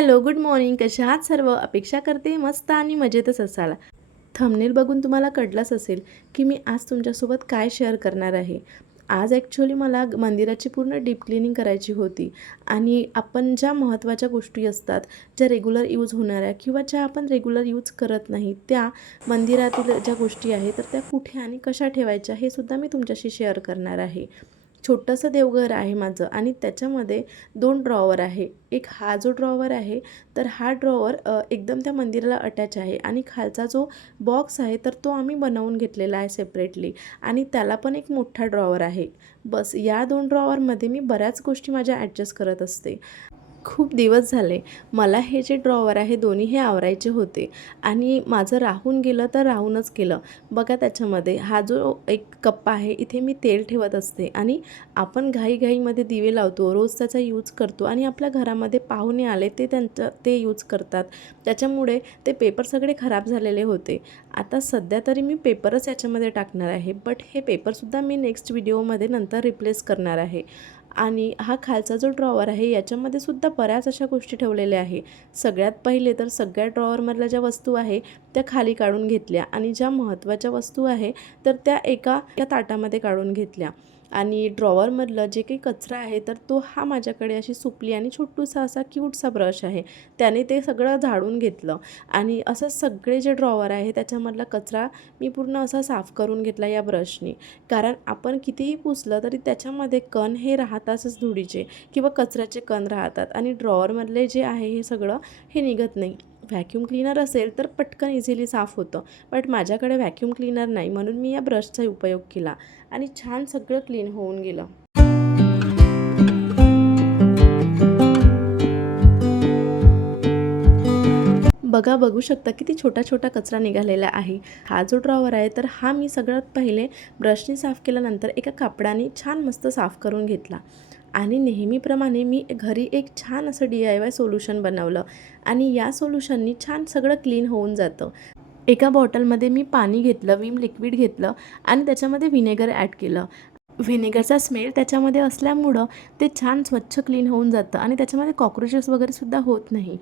Hello, good morning. कशा आहात सर्व? अपेक्षा करते मस्त आणि मजेतच असाल. थंबनेल बघून तुम्हाला कळलंच असेल की मी आज तुमच्यासोबत काय शेअर करणार आहे. आज ॲक्च्युअली मला मंदिराची पूर्ण डीप क्लिनिंग करायची होती आणि आपण ज्या महत्त्वाच्या गोष्टी असतात, ज्या रेग्युलर यूज होणाऱ्या किंवा ज्या आपण रेग्युलर यूज करत नाही, त्या मंदिरातील ज्या गोष्टी आहेत, तर त्या कुठे आणि कशा ठेवायच्या हे सुद्धा मी तुमच्याशी शेअर करणार आहे. छोटंसं देवघर आहे माझं आणि त्याच्यामध्ये 2 ड्रॉवर आहे. एक हा जो ड्रॉवर आहे, तर हा ड्रॉवर एकदम त्या मंदिराला अटॅच आहे आणि खालचा जो बॉक्स आहे, तर तो आम्ही बनवून घेतलेला आहे सेपरेटली आणि त्याला पण एक मोठा ड्रॉवर आहे. बस या 2 ड्रॉवरमध्ये मी बऱ्याच गोष्टी माझ्या ॲडजस्ट करत असते. खूप दिवस झाले मला हे जे ड्रॉवर आहे दोन्ही हे आवरायचे होते आणि माझं राहून गेलं तर राहूनच गेलं. बघा त्याच्यामध्ये हा जो एक कप्पा आहे, इथे मी तेल ठेवत असते आणि आपण घाईघाईमध्ये दिवे लावतो, रोज त्याचा यूज करतो आणि आपल्या घरामध्ये पाहुणे आले ते त्यांचं ते यूज करतात. त्याच्यामुळे ते पेपर सगळे खराब झालेले होते. आता सध्या तरी मी पेपरच याच्यामध्ये टाकणार आहे, बट हे पेपरसुद्धा मी नेक्स्ट व्हिडिओमध्ये नंतर रिप्लेस करणार आहे. आणि हा खालचा जो ड्रॉवर आहे याच्यामध्ये सुद्धा बऱ्याच अशा गोष्टी ठेवलेल्या आहे. सगळ्यात पहिले तर सगळ्या ड्रॉवरमधल्या ज्या वस्तू आहे त्या खाली काढून घेतल्या आणि ज्या महत्त्वाच्या वस्तू आहे तर त्या एका ताटामध्ये काढून घेतल्या. आणि ड्रॉवरमधलं जे काही कचरा आहे तर तो हा माझ्याकडे अशी सुपली आणि छोटूसा असा क्यूटसा ब्रश आहे, त्याने ते सगळं झाडून घेतलं. आणि असं सगळे जे ड्रॉवर आहे त्याच्यामधला कचरा मी पूर्ण असा साफ करून घेतला या ब्रशने. कारण आपण कितीही पुसलं तरी त्याच्यामध्ये कण हे राहतातच धुळीचे किंवा कचऱ्याचे कण राहतात आणि ड्रॉवरमधले जे आहे हे सगळं हे निघत नाही. व्हॅक्यूम क्लीनर असेल तर पटकन इझिली साफ होतं, बट माझ्याकडे व्हॅक्यूम क्लीनर नाही म्हणून मी या ब्रशचा उपयोग केला आणि छान सगळं क्लीन होऊन गेलं. बघू शकता किती छोटा छोटा कचरा निघालेला आहे. हा जो ड्रॉवर आहे तर हा मी सगळ्यात पहिले ब्रशने साफ केल्यानंतर एका कापडाने छान मस्त साफ करून घेतला. आणि नेहमीप्रमाणे मी घरी एक छान असं DIY सोल्युशन बनवलं आणि या सोल्युशननी छान सगळं क्लीन होऊन जातं. एका बॉटलमध्ये मी पाणी घेतलं, विम लिक्विड घेतलं आणि त्याच्यामध्ये व्हिनेगर ॲड केलं. व्हिनेगरचा स्मेल त्याच्यामध्ये असल्यामुळं ते छान स्वच्छ क्लीन होऊन जातं आणि त्याच्यामध्ये कॉक्रोचेस वगैरेसुद्धा होत नाही.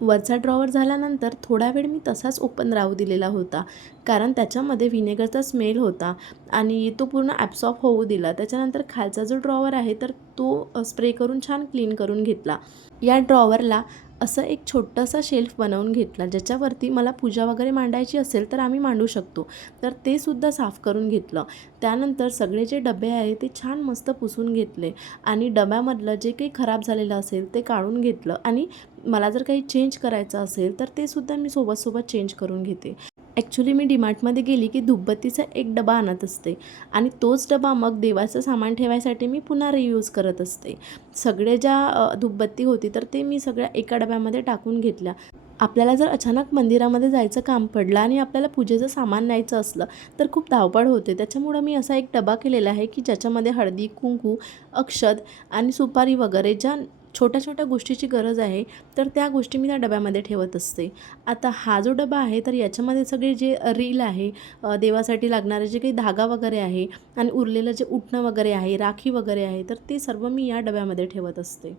वरचा ड्रॉवर झाल्यानंतर थोडा वेळ मी तसाच ओपन राहू दिलेला होता, कारण त्याच्यामध्ये व्हिनेगरचा स्मेल होता आणि तो पूर्ण ॲब्सॉर्ब होऊ दिला. त्याच्यानंतर खालचा जो ड्रॉवर आहे तर तो स्प्रे करून छान क्लीन करून घेतला. या ड्रॉवरला असं एक छोटंसं शेल्फ बनवून घेतला, ज्याच्यावरती मला पूजा वगैरे मांडायची असेल तर आम्ही मांडू शकतो. तर ते सुद्धा साफ करून घेतलं. त्यानंतर सगळे जे डबे आहे ते छान मस्त पुसून घेतले आणि डब्यामधलं जे काही खराब झालेलं असेल ते काढून घेतलं आणि मला जर काही चेंज करायचं असेल तर ते सुद्धा मी सोबत चेंज करून घेते. ॲक्च्युली मी डीमार्टमध्ये गेली की धूपबत्तीचा एक डबा आणत असते आणि तोच डबा मग देवाचं सामान ठेवायसाठी मी पुन्हा रियूज करत असते. सगळे ज्या धूपबत्ती होती तर ते मी सगळ्या एका डब्यामध्ये टाकून घेतल्या. आपल्याला जर अचानक मंदिरामध्ये जायचं काम पडलं आणि आपल्याला पूजेचं सामान न्यायचं असलं तर खूप धावपळ होते. त्याच्यामुळं मी असा एक डबा केलेला आहे की ज्याच्यामध्ये हळदी, कुंकू, अक्षत आणि सुपारी वगैरे ज्या छोट्या छोट्या गोष्टीची गरज आहे तर त्या गोष्टी मी त्या डब्यामध्ये ठेवत असते. आता हा जो डबा आहे तर याच्यामध्ये सगळे जे रील आहे, देवासाठी लागणारे जे काही धागा वगैरे आहे आणि उरलेलं जे उटणं वगैरे आहे, राखी वगैरे आहे, तर ते सर्व मी या डब्यामध्ये ठेवत असते.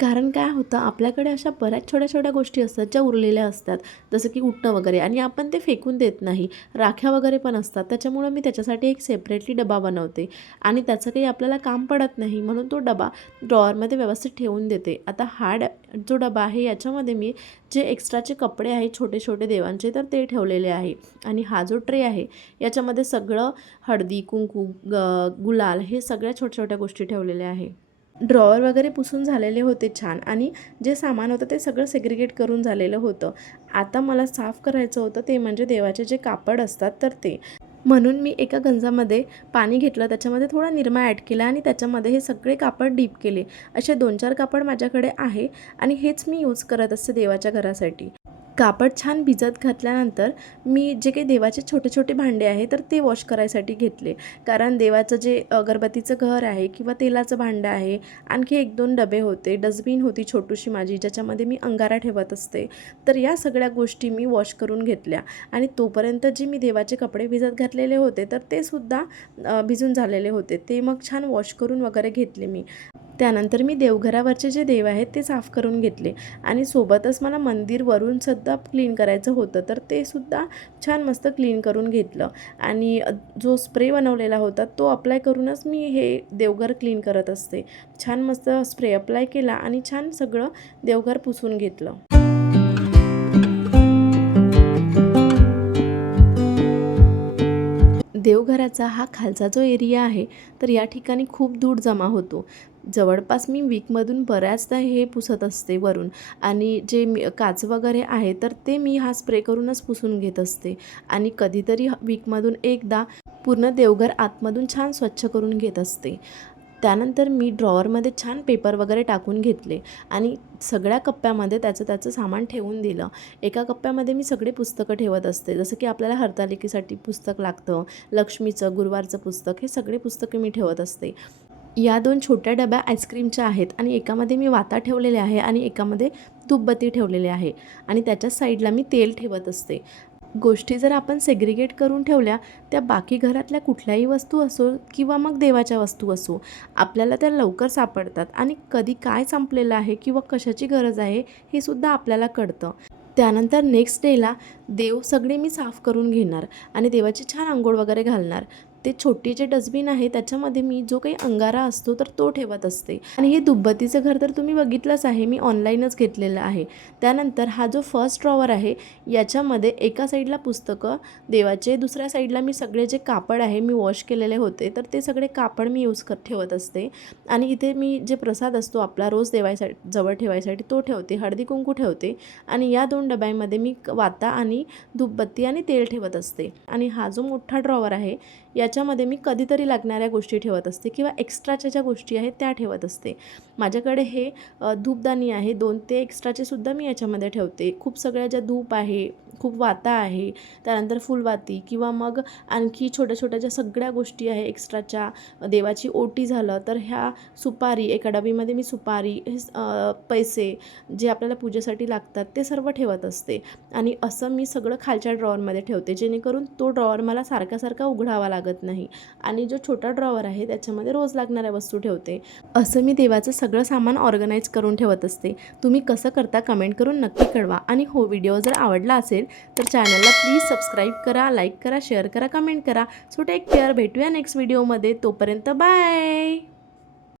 कारण काय होतं, आपल्याकडे अशा बऱ्याच छोट्या छोट्या गोष्टी असतात ज्या उरलेल्या असतात, जसं की उटणं वगैरे, आणि आपण ते फेकून देत नाही. राख्या वगैरे पण असतात, त्याच्यामुळं मी त्याच्यासाठी एक सेपरेटली डबा बनवते आणि त्याचं काही आपल्याला काम पडत नाही म्हणून तो डबा ड्रॉवरमध्ये व्यवस्थित ठेवून देते. आता हा जो डबा आहे याच्यामध्ये मी जे एक्स्ट्राचे कपडे आहेत छोटे छोटे देवांचे तर ते ठेवलेले आहे आणि हा जो ट्रे आहे याच्यामध्ये सगळं हळदी, कुंकू, गुलाल हे सगळ्या छोट्या छोट्या गोष्टी ठेवलेल्या आहे. ड्रॉवर वगैरे पुसून झालेले होते छान आणि जे सामान होतं ते सगळं सेग्रिगेट करून झालेलं होतं. आता मला साफ करायचं होतं ते म्हणजे देवाचे जे कापड असतात तर ते. म्हणून मी एका गंजामध्ये पाणी घेतलं, त्याच्यामध्ये थोडा निरमा ॲड केला आणि त्याच्यामध्ये हे सगळे कापड डीप केले. असे 2-4 कापड माझ्याकडे आहे आणि हेच मी यूज करत असते देवाच्या घरासाठी. कापड छान भिजत घातल्यानंतर मी जे काही देवाचे छोटे छोटे भांडे आहे तर ते वॉश करायसाठी घेतले. कारण देवाचं जे अगरबत्तीचं घर आहे किंवा तेलाचं भांडं आहे, आणखी 1-2 डबे होते, डस्टबिन होती छोटीशी माझी ज्याच्यामध्ये मी अंगारा ठेवत असते. तर या सगळ्या गोष्टी मी वॉश करून घेतल्या आणि तोपर्यंत जे मी देवाचे कपडे भिजत घातलेले होते तर ते सुद्धा भिजून झालेले होते. ते मग छान वॉश करून वगैरे घेतले मी. त्यानंतर मी देवघरावरचे जे देव आहेत ते साफ करून घेतले आणि सोबतच मला मंदिर वरूनसुद्धा क्लीन करायचं होतं, तर ते सुद्धा छान मस्त क्लीन करून घेतलं आणि जो स्प्रे बनवलेला होता तो अप्लाय करूनच मी हे देवघर क्लीन करत असते. छान मस्त स्प्रे अप्लाय केला आणि छान सगळं देवघर पुसून घेतलं. देवघराचा हा खालचा जो एरिया आहे तर या ठिकाणी खूप धूळ जमा होतो. जवळपास मी वीकमधून बऱ्याचदा हे पुसत असते वरून आणि जे काच वगैरे आहे तर ते मी हा स्प्रे करूनच पुसून घेत असते आणि कधीतरी वीकमधून एकदा पूर्ण देवघर आतमधून छान स्वच्छ करून घेत असते. त्यानंतर मी ड्रॉवरमध्ये छान पेपर वगैरे टाकून घेतले आणि सगळ्या कप्प्यामध्ये त्याचं सामान ठेवून दिलं. एका कप्प्यामध्ये मी सगळे पुस्तकं ठेवत असते, जसं की आपल्याला हरतालिकेसाठी पुस्तक लागतं, लक्ष्मीचं, गुरुवारचं पुस्तक, हे सगळे पुस्तकं मी ठेवत असते. या 2 छोट्या डब्या आईस्क्रीमच्या आहेत आणि एकामध्ये मी वाता ठेवलेले आहे आणि एकामध्ये धूपबत्ती ठेवलेली आहे आणि त्याच्याच साईडला मी तेल ठेवत असते. गोष्टी जर आपण सेग्रिगेट करून ठेवल्या, त्या बाकी घरातल्या कुठल्याही वस्तू असो किंवा मग देवाच्या वस्तू असो, आपल्याला त्या लवकर सापडतात आणि कधी काय संपलेलं आहे किंवा कशाची गरज आहे हे सुद्धा आपल्याला कळतं. त्यानंतर नेक्स्ट डेला देव सगळे मी साफ करून घेणार आणि देवाची छान अंघोळ वगैरे घालणार. ते छोटी जे डस्टबिन आहे त्याच्यामध्ये मी जो काही अंगारा असतो तर तो ठेवत असते आणि हे धूपबत्तीचं घर तर तुम्ही बघितलंच आहे, मी ऑनलाईनच घेतलेलं आहे. त्यानंतर हा जो फर्स्ट ड्रॉवर आहे याच्यामध्ये एका साईडला पुस्तकं देवाचे, दुसऱ्या साईडला मी सगळे जे कापड आहे मी वॉश केलेले होते तर ते सगळे कापड मी ठेवत असते आणि इथे मी जे प्रसाद असतो आपला रोज देवासाठी जवळ ठेवायसाठी तो ठेवते, हळदी कुंकू ठेवते आणि या 2 डब्यांमध्ये मी वाता आणि धूपबत्ती आणि तेल ठेवत असते. आणि हा जो मोठा ड्रॉवर आहे याच्यामध्ये मी कधीतरी लागणाऱ्या गोष्टी ठेवत असते किंवा एक्स्ट्राच्या ज्या गोष्टी आहेत त्या ठेवत असते. माझ्याकडे हे धूपदाणी आहे 2, ते एक्स्ट्राचे सुद्धा मी याच्यामध्ये ठेवते. खूप सगळ्या ज्या धूप आहे, खूप वाता आहे, त्यानंतर फुलवाती किंवा मग आणखी छोट्या-छोट्या ज्या सगळ्या गोष्टी आहे एक्स्ट्राच्या, देवाची ओटी झालं तर ह्या सुपारी, एका डबीमध्ये मी सुपारी, पैसे जे आपल्याला पूजेसाठी लागतात ते सर्व ठेवत असते आणि असं मी सगळं खालच्या ड्रॉवरमध्ये ठेवते, जेणेकरून तो ड्रॉवर मला सारखा उघडावा लागत नाही आणि जो छोटा ड्रॉवर आहे त्याच्यामध्ये रोज लागणाऱ्या वस्तू ठेवते. असं मी देवाचं सगळं सामान ऑर्गनाईज करून ठेवत असते. तुम्ही कसं करता कमेंट करून नक्की कळवा आणि हो, व्हिडिओ जर आवडला असेल तर चॅनलला प्लीज सबस्क्राईब करा, लाईक करा, शेअर करा, कमेंट करा. सो टेक केअर, भेटूया नेक्स्ट व्हिडिओमध्ये. तोपर्यंत बाय.